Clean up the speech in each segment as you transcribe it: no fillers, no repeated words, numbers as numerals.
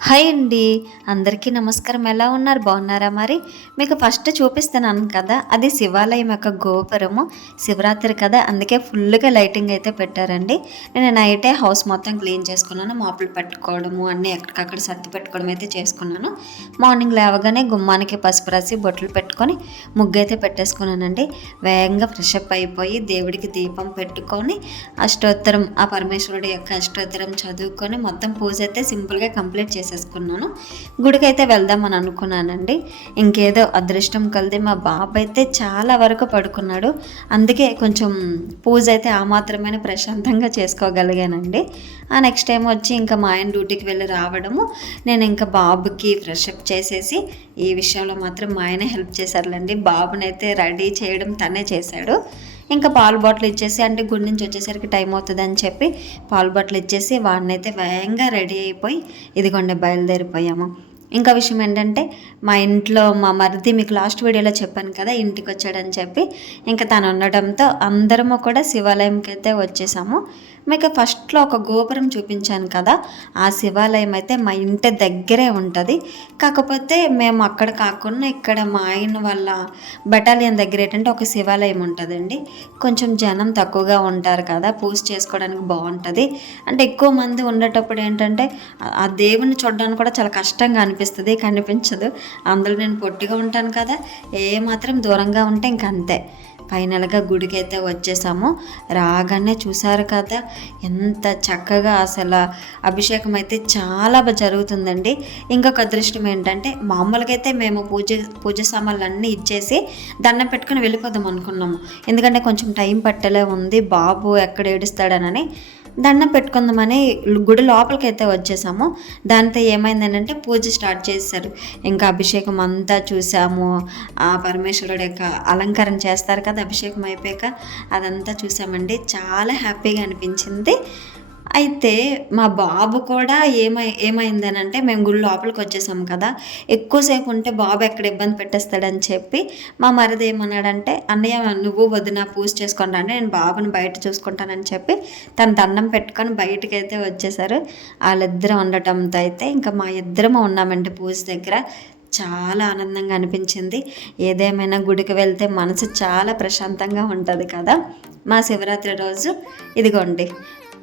Hi అండి. అందరికీ నమస్కారం. ఎలా ఉన్నారు? బాగున్నారా మరి? మీకు ఫస్ట్ చూపిస్తున్నాను కదా! అది శివాలయం యొక్క గోపురము. శివరాత్రి కదా! అందుకే ఫుల్‌గా లైటింగ్ అయితే పెట్టారండి. నేను నైటే హౌస్ మొత్తం క్లీన్ చేసుకున్నాను. మాపులు పెట్టుకోవడము, అన్నీ ఎక్కడికక్కడ సర్ది పెట్టుకోవడం అయితే చేసుకున్నాను. మార్నింగ్ లేవగానే గుమ్మానికి పసుపు రాసి బొట్లు పెట్టుకొని ముగ్గైతే పెట్టేసుకున్నానండి. వేగంగా ఫ్రెష్ అప్ అయిపోయి దేవుడికి దీపం పెట్టుకొని అష్టోత్తరం ఆ పరమేశ్వరుడి యొక్క అష్టోత్తరం చదువుకొని మొత్తం పూజ అయితే సింపుల్‌గా కంప్లీట్ చేసేసుకున్నాను. గుడికైతే వెళ్దామని అనుకున్నానండి. ఇంకేదో అదృష్టం కలిది మా బాబు అయితే చాలా వరకు పడుకున్నాడు. అందుకే కొంచెం పూజ అయితే ఆ మాత్రమే ప్రశాంతంగా చేసుకోగలిగానండి. ఆ నెక్స్ట్ టైం వచ్చి ఇంకా మా ఆయన డ్యూటీకి వెళ్ళి రావడము, నేను ఇంకా బాబుకి ఫ్రెష్ అప్ చేసేసి ఈ విషయంలో మాత్రం మా ఆయనే హెల్ప్ చేశారులేండి. బాబునైతే రెడీ చేయడం తనే చేశాడు. ఇంకా పాలు బాటిల్ ఇచ్చేసి అంటే గుడి నుంచి వచ్చేసరికి టైం అవుతుందని చెప్పి పాలు బాటిల్ ఇచ్చేసి వాడినైతే వేగంగా రెడీ అయిపోయి ఇదిగోండి బయలుదేరిపోయాము. ఇంకా విషయం ఏంటంటే మా ఇంట్లో మా మరిది మీకు లాస్ట్ వీడియోలో చెప్పాను కదా ఇంటికి వచ్చాడని చెప్పి, ఇంకా తను ఉండడంతో అందరము కూడా శివాలయంకి అయితే వచ్చేసాము. మీకు ఫస్ట్లో ఒక గోపురం చూపించాను కదా, ఆ శివాలయం అయితే మా ఇంటి దగ్గరే ఉంటుంది. కాకపోతే మేము అక్కడ కాకుండా ఇక్కడ మా ఆయన వాళ్ళ బటాలియన్ దగ్గర ఏంటంటే ఒక శివాలయం ఉంటుందండి. కొంచెం జనం తక్కువగా ఉంటారు కదా, పూజ చేసుకోవడానికి బాగుంటుంది. అంటే ఎక్కువ మంది ఉండేటప్పుడు ఏంటంటే ఆ దేవుని చూడడానికి కూడా చాలా కష్టంగా అనిపిస్తుంది, కనిపించదు. అందులో నేను పొట్టిగా ఉంటాను కదా, మాత్రం దూరంగా ఉంటే ఇంక అంతే. ఫైనల్గా గుడికి అయితే వచ్చేసాము. రాగానే చూసారు కదా ఎంత చక్కగా అసలు అభిషేకం అయితే చాలా బాగా జరుగుతుందండి. ఇంకొక అదృష్టం ఏంటంటే మామూలుగా అయితే మేము పూజ సామాన్లు అన్నీ ఇచ్చేసి దండం పెట్టుకుని వెళ్ళిపోదాం అనుకున్నాము. ఎందుకంటే కొంచెం టైం పట్టేలా ఉంది, బాబు ఎక్కడ ఏడుస్తాడనని దండం పెట్టుకుందామని గుడి లోపలికి అయితే వచ్చేసాము. దాంతో ఏమైందనంటే పూజ స్టార్ట్ చేశారు. ఇంకా అభిషేకం అంతా చూసాము. ఆ పరమేశ్వరుడు యొక్క అలంకరణ చేస్తారు కదా అభిషేకం అయిపోయాక, అదంతా చూసామండి. చాలా హ్యాపీగా అనిపించింది. అయితే మా బాబు కూడా ఏమైందనంటే మేము గుడి లోపలికి వచ్చేసాము కదా, ఎక్కువసేపు ఉంటే బాబు ఎక్కడ ఇబ్బంది పెట్టేస్తాడని చెప్పి మా మరిది ఏమన్నాడంటే, అన్నయ్య నువ్వు వదిన పూజ చేసుకుంటా అంటే నేను బాబుని బయట చూసుకుంటానని చెప్పి తను దండం పెట్టుకొని బయటకైతే వచ్చేసారు. వాళ్ళిద్దరం ఉండటంతో అయితే ఇంకా మా ఇద్దరము ఉన్నామండి పూజ దగ్గర. చాలా ఆనందంగా అనిపించింది. ఏదేమైనా గుడికి వెళ్తే మనసు చాలా ప్రశాంతంగా ఉంటుంది కదా. మా శివరాత్రి రోజు ఇదిగోండి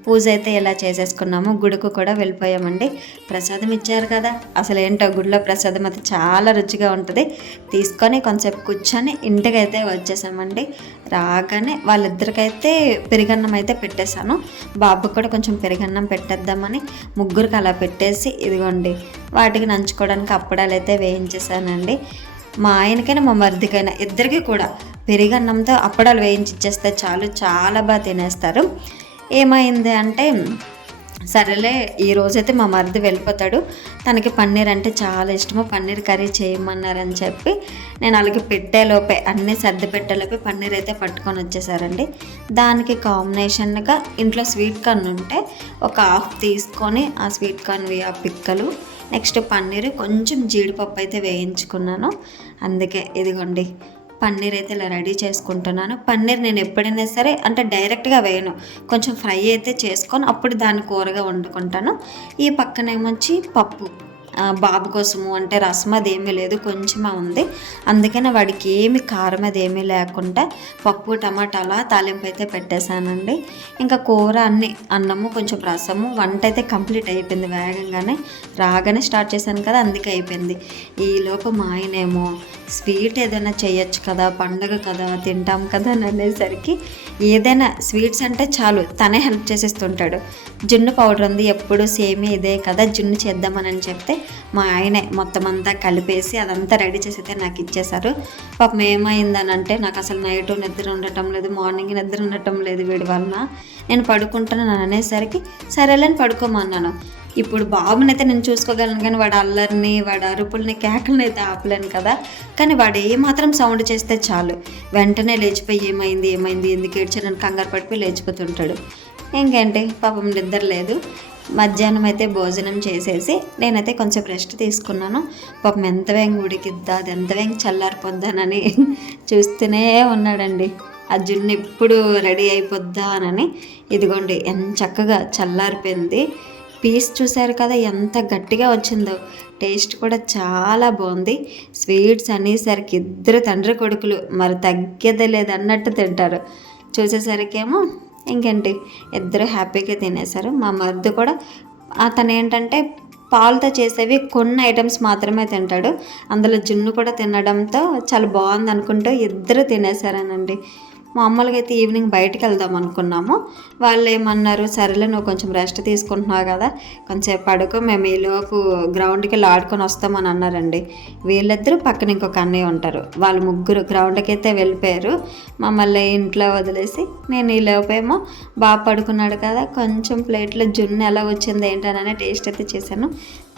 పూజ అయితే ఇలా చేసేసుకున్నాము. గుడికి కూడా వెళ్ళిపోయామండి. ప్రసాదం ఇచ్చారు కదా, అసలు ఏంటో గుడిలో ప్రసాదం అయితే చాలా రుచిగా ఉంటుంది. తీసుకొని కొంచెంసేపు కూర్చొని ఇంటికైతే వచ్చేసామండి. రాగానే వాళ్ళిద్దరికైతే పెరుగన్నం అయితే పెట్టేశాను. బాబుకి కూడా కొంచెం పెరుగన్నం పెట్టేద్దామని ముగ్గురికి అలా పెట్టేసి ఇదిగోండి వాటికి నంచుకోవడానికి అప్పడాలు అయితే వేయించేసానండి. మా ఆయనకైనా మా మరిదికైనా ఇద్దరికి కూడా పెరుగన్నంతో అప్పడాలు వేయించి ఇచ్చేస్తే చాలు, చాలా బాగా తినేస్తారు. ఏమైంది అంటే సరేలే ఈరోజైతే మా మరిది వెళ్ళిపోతాడు, తనకి పన్నీర్ అంటే చాలా ఇష్టము, పన్నీర్ కర్రీ చేయమన్నారని చెప్పి నేను అలాగే పెట్టేలోపే అన్నీ సర్ది పెట్టేలోపే పన్నీర్ అయితే పట్టుకొని వచ్చేసారండి. దానికి కాంబినేషన్గా ఇంట్లో స్వీట్ కార్న్ ఉంటే ఒక హాఫ్ తీసుకొని ఆ స్వీట్ కార్న్వి ఆ పిక్కలు నెక్స్ట్ పన్నీర్ కొంచెం జీడిపప్పు అయితే వేయించుకున్నాను. అందుకే ఇదిగోండి పన్నీర్ అయితే ఇలా రెడీ చేసుకుంటున్నాను. పన్నీర్ నేను ఎప్పుడైనా సరే అంటే డైరెక్ట్గా వేయను, కొంచెం ఫ్రై అయితే చేసుకొని అప్పుడు దాన్ని కూరగా వండుకుంటాను. ఈ పక్కనేమొచ్చి పప్పు బాబు కోసము అంటే రసం అది ఏమీ లేదు, కొంచెమే ఉంది. అందుకని వాడికి ఏమి కారం అది ఏమీ లేకుండా పప్పు టమాటాల తాలింపు అయితే పెట్టేశానండి. ఇంకా కూర అన్ని అన్నము కొంచెం రసము వంట అయితే కంప్లీట్ అయిపోయింది. వేగంగానే రాగానే స్టార్ట్ చేశాను కదా, అందుకే అయిపోయింది. ఈలోపు మా ఆయనేమో స్వీట్ ఏదైనా చేయొచ్చు కదా, పండగ కదా, తింటాం కదా అని అనేసరికి ఏదైనా స్వీట్స్ అంటే చాలు తనే హెల్ప్ చేసేస్తుంటాడు. జున్ను పౌడర్ ఉంది, ఎప్పుడు సేమ్ ఇదే కదా జున్ను చేద్దామని చెప్తే మా ఆయనే మొత్తం అంతా కలిపేసి అదంతా రెడీ చేసి అయితే నాకు ఇచ్చేశారు. పాపం ఏమైందనంటే నాకు అసలు నైట్ నిద్ర ఉండటం లేదు, మార్నింగ్ నిద్ర ఉండటం లేదు వీడి వలన. నేను పడుకుంటాను అనేసరికి సరేలేని పడుకోమన్నాను. ఇప్పుడు బాబునైతే నేను చూసుకోగలను కానీ వాడు అల్లరిని వాడు అరుపుల్ని కేకలని అయితే ఆపలేను కదా. కానీ వాడు ఏమాత్రం సౌండ్ చేస్తే చాలు వెంటనే లేచిపోయి ఏమైంది ఏమైంది ఎందుకు ఏడ్చానని కంగారు పడిపోయి లేచిపోతుంటాడు. ఇంకేంటి పాపం నిద్ర లేదు. మధ్యాహ్నం అయితే భోజనం చేసేసి నేనైతే కొంచెం రెస్ట్ తీసుకున్నాను. పాపం ఎంత వేగంగా ఉడికిద్దా, అది ఎంత వేగంగా చల్లారిపోద్దానని చూస్తూనే ఉన్నాడండి. ఆ జున్ను ఎప్పుడు రెడీ అయిపోద్దా అని. ఇదిగోండి ఎంత చక్కగా చల్లారిపోయింది. పీస్ చూసారు కదా ఎంత గట్టిగా వచ్చిందో. టేస్ట్ కూడా చాలా బాగుంది. స్వీట్స్ అనేసరికి ఇద్దరు తండ్రి కొడుకులు మరి తగ్గేదే లేదన్నట్టు తింటారు. చూసేసరికేమో ఇంకేంటి ఇద్దరు హ్యాపీగా తినేశారు. మా మరిది కూడా అతను ఏంటంటే పాలతో చేసేవి కొన్ని ఐటమ్స్ మాత్రమే తింటాడు. అందులో జున్ను కూడా తినడంతో చాలా బాగుంది అనుకుంటూ ఇద్దరు తినేసారనండి. మామూలుగా అయితే ఈవినింగ్ బయటకు వెళ్దాం అనుకున్నాము. వాళ్ళు ఏమన్నారు, సరేలే నువ్వు కొంచెం రెస్ట్ తీసుకుంటున్నావు కదా, కొంచెంసేపు పడుకో, మేము ఈలోపు గ్రౌండ్కి వెళ్ళి ఆడుకొని వస్తామని అన్నారండి. వీళ్ళిద్దరూ పక్కన ఇంకొక అన్నయ్య ఉంటారు. వాళ్ళు ముగ్గురు గ్రౌండ్కి అయితే వెళ్ళిపోయారు. మమ్మల్ని ఇంట్లో వదిలేసి నేను ఈలోపేమో బాగా పడుకున్నాడు కదా, కొంచెం ప్లేట్లో జున్ను ఎలా వచ్చింది ఏంటనే టేస్ట్ అయితే చేశాను.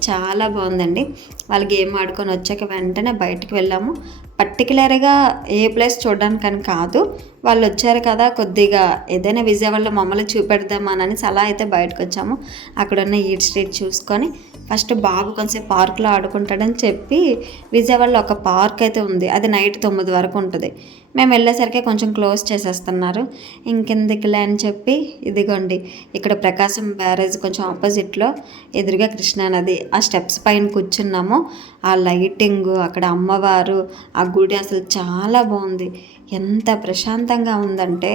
చాలా బాగుందండి. వాళ్ళు గేమ్ ఆడుకొని వచ్చాక వెంటనే బయటికి వెళ్ళాము. పర్టికులర్గా ఏ ప్లేస్ చూడడానికని కాదు, వాళ్ళు వచ్చారు కదా కొద్దిగా ఏదైనా విజయవాడలో మమ్మల్ని చూపెడదామని అలా అయితే బయటకు వచ్చాము. అక్కడ ఉన్న ఈట్ స్ట్రీట్ చూసుకొని ఫస్ట్ బాబు కొంచెం పార్క్లో ఆడుకుంటాడని చెప్పి విజయవాడలో ఒక పార్క్ అయితే ఉంది. అది నైట్ 9 వరకు ఉంటుంది. మేము వెళ్ళేసరికి కొంచెం క్లోజ్ చేసేస్తున్నారు. ఇంకెందుకులే అని చెప్పి ఇదిగోండి ఇక్కడ ప్రకాశం బ్యారేజ్ కొంచెం ఆపోజిట్లో ఎదురుగా కృష్ణానది ఆ స్టెప్స్ పైన కూర్చున్నాము. ఆ లైటింగు, అక్కడ అమ్మవారు, ఆ గుడి అసలు చాలా బాగుంది. ఎంత ప్రశాంతంగా ఉందంటే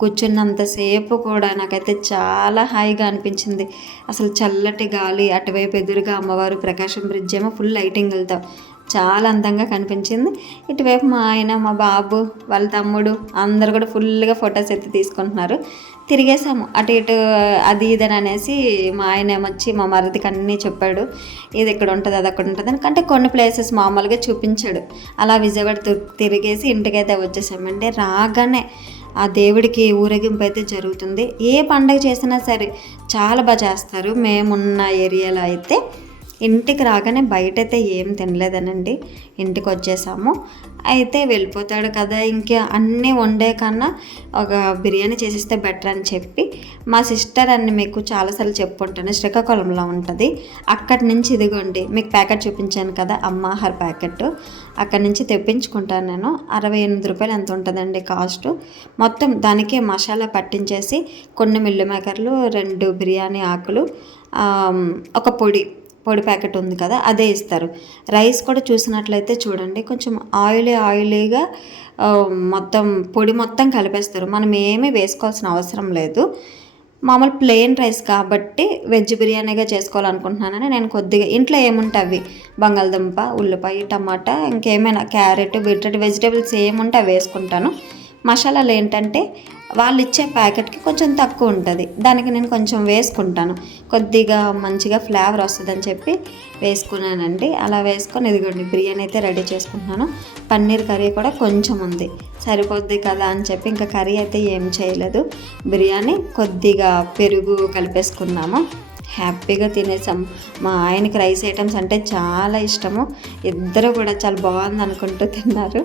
కూర్చున్నంతసేపు కూడా నాకైతే చాలా హాయిగా అనిపించింది. అసలు చల్లటి గాలి, అటువైపు ఎదురుగా అమ్మవారు, ప్రకాశం బ్రిడ్జ్ ఏమో ఫుల్ లైటింగ్ వెళ్తాం, చాలా అందంగా కనిపించింది. ఇటువైపు మా ఆయన, మా బాబు, వాళ్ళ తమ్ముడు అందరు కూడా ఫుల్గా ఫొటోస్ అయితే తీసుకుంటున్నారు. తిరిగేసాము అటు ఇటు అది ఇదని అనేసి. మా ఆయన ఏమొచ్చి మా మరిదికి అన్నీ చెప్పాడు, ఇది ఇక్కడ ఉంటుంది అది అక్కడ ఉంటుంది అని. అంటే కొన్ని ప్లేసెస్ మామూలుగా చూపించాడు. అలా విజయవాడ తిరిగేసి ఇంటికైతే వచ్చేసామంటే రాగానే ఆ దేవుడికి ఊరేగింపు అయితే జరుగుతుంది. ఏ పండగ చేసినా సరే చాలా బాగా చేస్తారు. మేమున్న ఏరియాలో అయితే ఇంటికి రాగానే బయట అయితే ఏం తినలేదనండి, ఇంటికి వచ్చేసాము. అయితే వెళ్ళిపోతాడు కదా, ఇంకా అన్నీ వండే కన్నా ఒక బిర్యానీ చేసిస్తే బెటర్ అని చెప్పి మా సిస్టర్ అని మీకు చాలాసార్లు చెప్పుకుంటాను, శ్రీకాకుళంలో ఉంటుంది. అక్కడి నుంచి ఇదిగోండి మీకు ప్యాకెట్ చూపించాను కదా, అమ్మాహార్ ప్యాకెట్, అక్కడి నుంచి తెప్పించుకుంటాను నేను. 68 రూపాయలు ఎంత ఉంటుందండి కాస్ట్. మొత్తం దానికి మసాలా పట్టించేసి కొన్ని మిల్లు మేకర్లు, 2 బిర్యానీ ఆకులు, ఒక పొడి ప్యాకెట్ ఉంది కదా అదే ఇస్తారు. రైస్ కూడా చూసినట్లయితే చూడండి కొంచెం ఆయిలీగా మొత్తం పొడి మొత్తం కలిపేస్తారు. మనం ఏమీ వేసుకోవాల్సిన అవసరం లేదు. మామూలు ప్లెయిన్ రైస్ కాబట్టి వెజ్ బిర్యానీగా చేసుకోవాలనుకుంటున్నానని నేను కొద్దిగా ఇంట్లో ఏముంటే అవి బంగాళదుంప, ఉల్లిపాయ, టమాటా, ఇంకేమైనా క్యారెట్, బీట్రూట్ వెజిటేబుల్స్ ఏముంటే అవి వేసుకుంటాను. మసాలాలు ఏంటంటే వాళ్ళు ఇచ్చే ప్యాకెట్కి కొంచెం తక్కువ ఉంటుంది, దానికి నేను కొంచెం వేసుకుంటాను, కొద్దిగా మంచిగా ఫ్లేవర్ వస్తుందని చెప్పి వేసుకున్నానండి. అలా వేసుకొని ఇదిగోండి బిర్యానీ అయితే రెడీ చేసుకుంటున్నాను. పన్నీర్ కర్రీ కూడా కొంచెం ఉంది, సరిపోద్ది కదా అని చెప్పి ఇంకా కర్రీ అయితే ఏం చేయలేదు. బిర్యానీ కొద్దిగా పెరుగు కలిపేసుకున్నాము, హ్యాపీగా తినేసాం. మా ఆయనకి రైస్ ఐటమ్స్ అంటే చాలా ఇష్టము, ఇద్దరు కూడా చాలా బాగుంది అనుకుంటూ తిన్నారు.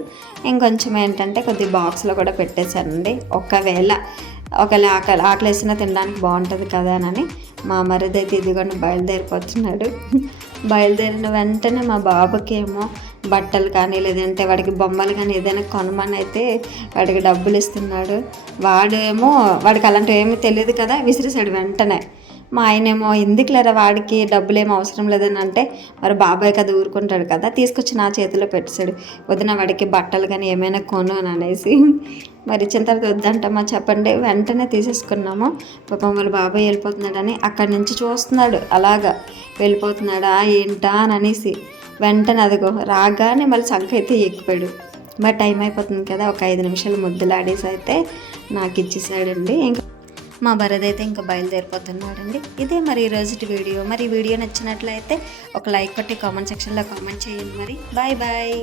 ఇంకొంచెం ఏంటంటే కొద్దిగా బాక్స్లో కూడా పెట్టేశానండి, ఒకవేళ ఆకలేసినా తినడానికి బాగుంటుంది కదా అని. మా మరిది అయితే ఇదిగోండి బయలుదేరిపోతున్నాడు. బయలుదేరిన వెంటనే మా బాబుకి ఏమో బట్టలు కానీ లేదంటే వాడికి బొమ్మలు కానీ ఏదైనా కొనమని అయితే వాడికి డబ్బులు ఇస్తున్నాడు. వాడికి అలాంటివి ఏమీ తెలియదు కదా, విసిరేసాడు వెంటనే. మా ఆయనేమో ఎందుకులేరా వాడికి డబ్బులు ఏమో అవసరం లేదని అంటే, మరి బాబాయ్ కదా ఊరుకుంటాడు కదా, తీసుకొచ్చి నా చేతిలో పెట్టేశాడు. వదిన వాడికి బట్టలు కానీ ఏమైనా కొను అని అనేసి. మరి ఇచ్చిన తర్వాత వద్దంటమ్మా చెప్పండి, వెంటనే తీసేసుకున్నాము. పాపం వాళ్ళ బాబాయ్ వెళ్ళిపోతున్నాడని అక్కడి నుంచి చూస్తున్నాడు, అలాగా వెళ్ళిపోతున్నాడా ఏంటా అని అనేసి. వెంటనే అదిగో రాగానే మళ్ళీ సంఖ అయితే ఎక్కిపోయాడు. మరి టైం అయిపోతుంది కదా, ఒక 5 నిమిషాలు ముద్దులాడేసి అయితే నాకు ఇచ్చేసాడండి. ఇంకా మా భరత్ అయితే ఇంకా బయలుదేరిపోతున్నాడండి. ఇదే మరి ఈరోజుటి వీడియో. మరి ఈ వీడియో నచ్చినట్లయితే ఒక లైక్ కొట్టి కామెంట్ సెక్షన్లో కామెంట్ చేయండి. మరి బాయ్ బాయ్.